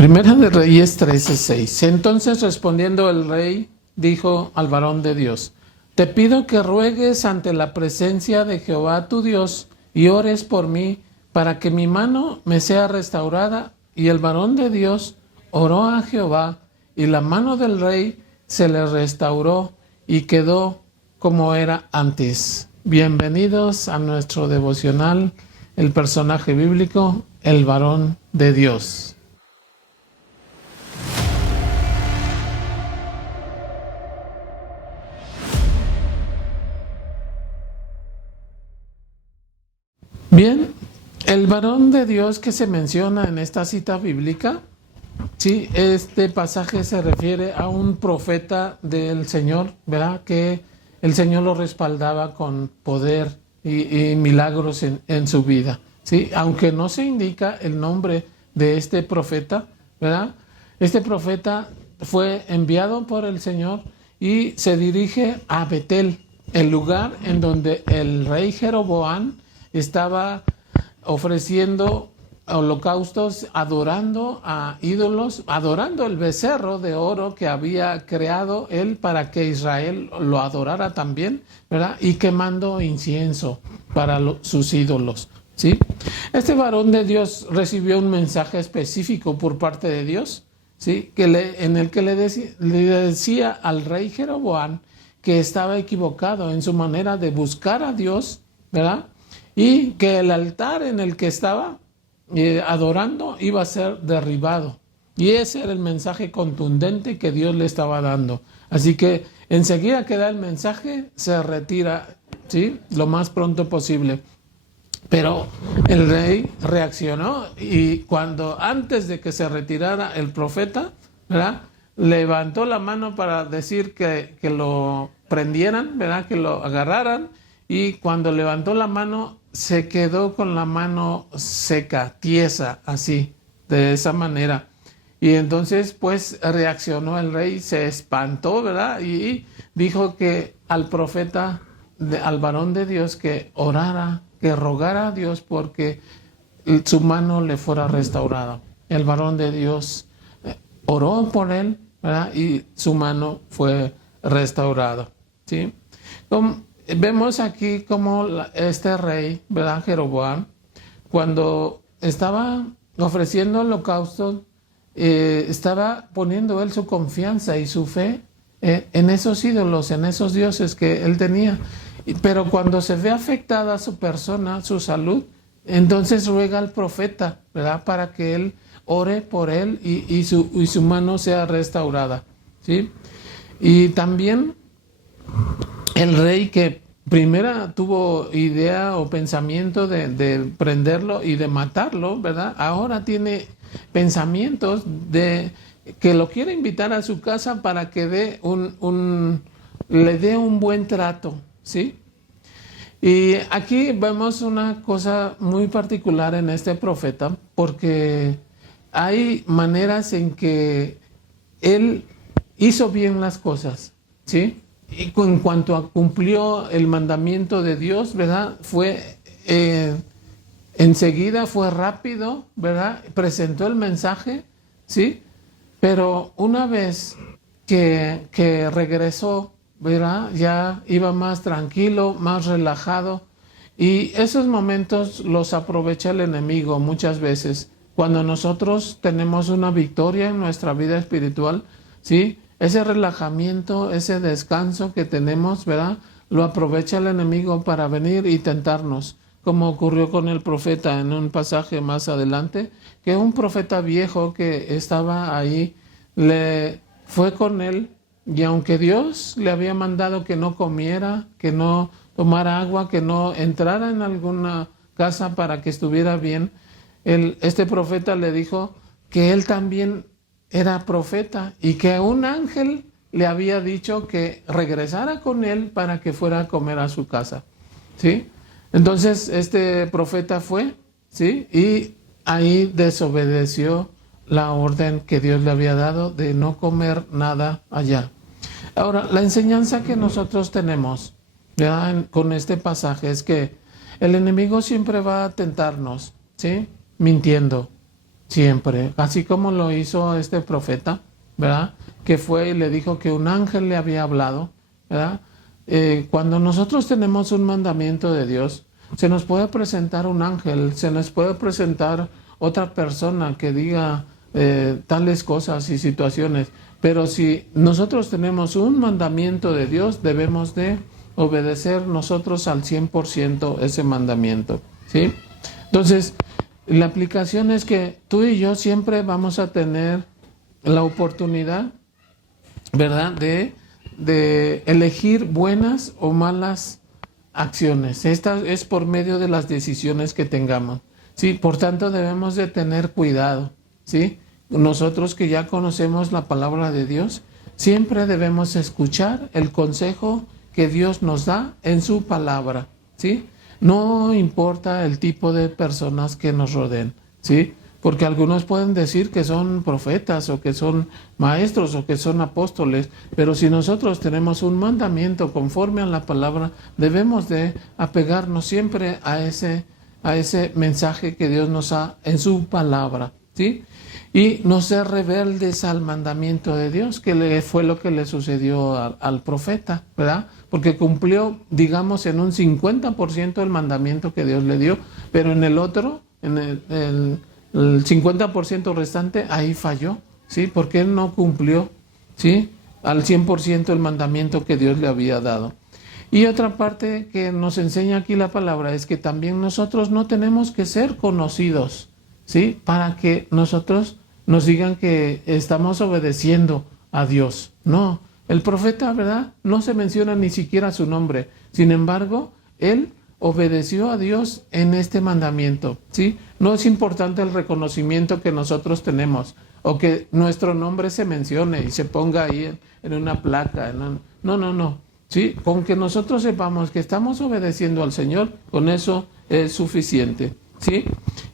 Primera de Reyes 13:6. Entonces respondiendo el rey, dijo al varón de Dios: Te pido que ruegues ante la presencia de Jehová tu Dios y ores por mí para que mi mano me sea restaurada. Y el varón de Dios oró a Jehová y la mano del rey se le restauró y quedó como era antes. Bienvenidos a nuestro devocional, el personaje bíblico, el varón de Dios. Bien, el varón de Dios que se menciona en esta cita bíblica, sí, este pasaje se refiere a un profeta del Señor, ¿verdad? Que el Señor lo respaldaba con poder y milagros en su vida, ¿sí? Aunque no se indica el nombre de este profeta, ¿verdad? Este profeta fue enviado por el Señor y se dirige a Betel, el lugar en donde el rey Jeroboam estaba ofreciendo holocaustos, adorando a ídolos, adorando el becerro de oro que había creado él para que Israel lo adorara también, ¿verdad? Y quemando incienso para sus ídolos, ¿sí? Este varón de Dios recibió un mensaje específico por parte de Dios, ¿sí? En el que le decía al rey Jeroboam que estaba equivocado en su manera de buscar a Dios, ¿verdad? Y que el altar en el que estaba adorando iba a ser derribado. Y ese era el mensaje contundente que Dios le estaba dando. Así que enseguida que da el mensaje, se retira, ¿sí? Lo más pronto posible. Pero el rey reaccionó y antes de que se retirara el profeta, ¿verdad? Levantó la mano para decir que lo prendieran, ¿verdad? Que lo agarraran. Y cuando levantó la mano, se quedó con la mano seca, tiesa, así, de esa manera. Y entonces, pues, reaccionó el rey, se espantó, ¿verdad? Y dijo que al profeta, al varón de Dios, que orara, que rogara a Dios porque su mano le fuera restaurada. El varón de Dios oró por él, ¿verdad? Y su mano fue restaurada, ¿sí? Vemos aquí como este rey, ¿verdad? Jeroboam, cuando estaba ofreciendo holocaustos, estaba poniendo él su confianza y su fe en esos ídolos, en esos dioses que él tenía. Pero cuando se ve afectada su persona, su salud, entonces ruega al profeta, ¿verdad? Para que él ore por él y su mano sea restaurada, ¿sí? Y también el rey, que primero tuvo idea o pensamiento de prenderlo y de matarlo, ¿verdad? Ahora tiene pensamientos de que lo quiere invitar a su casa para que le dé un buen trato, ¿sí? Y aquí vemos una cosa muy particular en este profeta, porque hay maneras en que él hizo bien las cosas, ¿sí? Y en cuanto cumplió el mandamiento de Dios, ¿verdad? Enseguida fue rápido, ¿verdad? Presentó el mensaje, ¿sí? Pero una vez que regresó, ¿verdad? Ya iba más tranquilo, más relajado. Y esos momentos los aprovecha el enemigo muchas veces. Cuando nosotros tenemos una victoria en nuestra vida espiritual, ¿sí? Ese relajamiento, ese descanso que tenemos, ¿verdad? Lo aprovecha el enemigo para venir y tentarnos, como ocurrió con el profeta en un pasaje más adelante, que un profeta viejo que estaba ahí fue con él, y aunque Dios le había mandado que no comiera, que no tomara agua, que no entrara en alguna casa para que estuviera bien, este profeta le dijo que él también era profeta y que un ángel le había dicho que regresara con él para que fuera a comer a su casa, ¿sí? Entonces este profeta fue, ¿sí? Y ahí desobedeció la orden que Dios le había dado de no comer nada allá. Ahora, la enseñanza que nosotros tenemos, ¿verdad? Con este pasaje es que el enemigo siempre va a tentarnos, ¿sí? Mintiendo. siempre, así como lo hizo este profeta, ¿verdad? Que fue y le dijo que un ángel le había hablado, ¿verdad? Cuando nosotros tenemos un mandamiento de Dios, se nos puede presentar un ángel, se nos puede presentar otra persona que diga tales cosas y situaciones, pero si nosotros tenemos un mandamiento de Dios, debemos de obedecer nosotros al 100% ese mandamiento, ¿sí? Entonces, la aplicación es que tú y yo siempre vamos a tener la oportunidad, ¿verdad?, de elegir buenas o malas acciones. Esta es por medio de las decisiones que tengamos, ¿sí? Por tanto, debemos de tener cuidado, ¿sí? Nosotros que ya conocemos la palabra de Dios, siempre debemos escuchar el consejo que Dios nos da en su palabra, ¿sí? No importa el tipo de personas que nos rodeen, ¿sí? Porque algunos pueden decir que son profetas o que son maestros o que son apóstoles, pero si nosotros tenemos un mandamiento conforme a la palabra, debemos de apegarnos siempre a ese mensaje que Dios nos da en su palabra, ¿sí? Y no ser rebeldes al mandamiento de Dios, que fue lo que le sucedió al profeta, ¿verdad? Porque cumplió, digamos, en un 50% el mandamiento que Dios le dio, pero en el otro, en el 50% restante, ahí falló, ¿sí? Porque él no cumplió, ¿sí?, al 100% el mandamiento que Dios le había dado. Y otra parte que nos enseña aquí la palabra es que también nosotros no tenemos que ser conocidos, ¿sí?, para que nosotros nos digan que estamos obedeciendo a Dios. No, el profeta, ¿verdad?, no se menciona ni siquiera su nombre. Sin embargo, él obedeció a Dios en este mandamiento, ¿sí? No es importante el reconocimiento que nosotros tenemos o que nuestro nombre se mencione y se ponga ahí en una placa. No. ¿Sí? Con que nosotros sepamos que estamos obedeciendo al Señor, con eso es suficiente, ¿sí?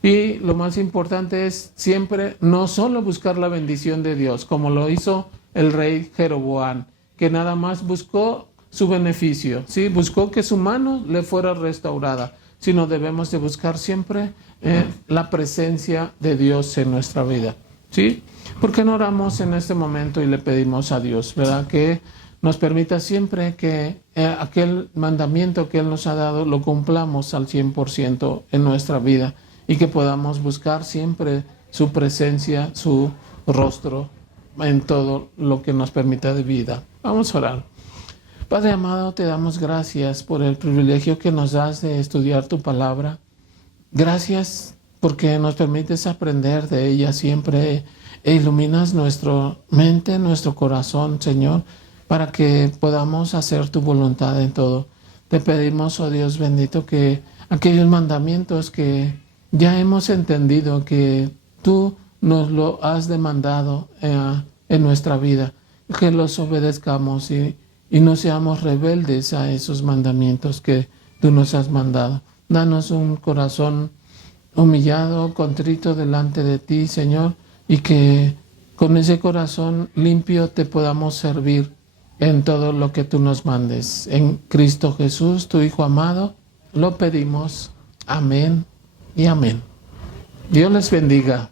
Y lo más importante es siempre no solo buscar la bendición de Dios, como lo hizo el rey Jeroboam, que nada más buscó su beneficio, ¿sí? Buscó que su mano le fuera restaurada, sino debemos de buscar siempre la presencia de Dios en nuestra vida, ¿sí? ¿Por qué no oramos en este momento y le pedimos a Dios, ¿verdad?, que nos permita siempre que aquel mandamiento que Él nos ha dado lo cumplamos al 100% en nuestra vida y que podamos buscar siempre su presencia, su rostro en todo lo que nos permita de vida? Vamos a orar. Padre amado, te damos gracias por el privilegio que nos das de estudiar tu palabra. Gracias porque nos permites aprender de ella siempre e iluminas nuestra mente, nuestro corazón, Señor, para que podamos hacer tu voluntad en todo. Te pedimos, oh Dios bendito, que aquellos mandamientos que ya hemos entendido que tú nos lo has demandado en nuestra vida, que los obedezcamos y no seamos rebeldes a esos mandamientos que tú nos has mandado. Danos un corazón humillado, contrito delante de ti, Señor, y que con ese corazón limpio te podamos servir en todo lo que tú nos mandes. En Cristo Jesús, tu Hijo amado, lo pedimos. Amén y amén. Dios les bendiga.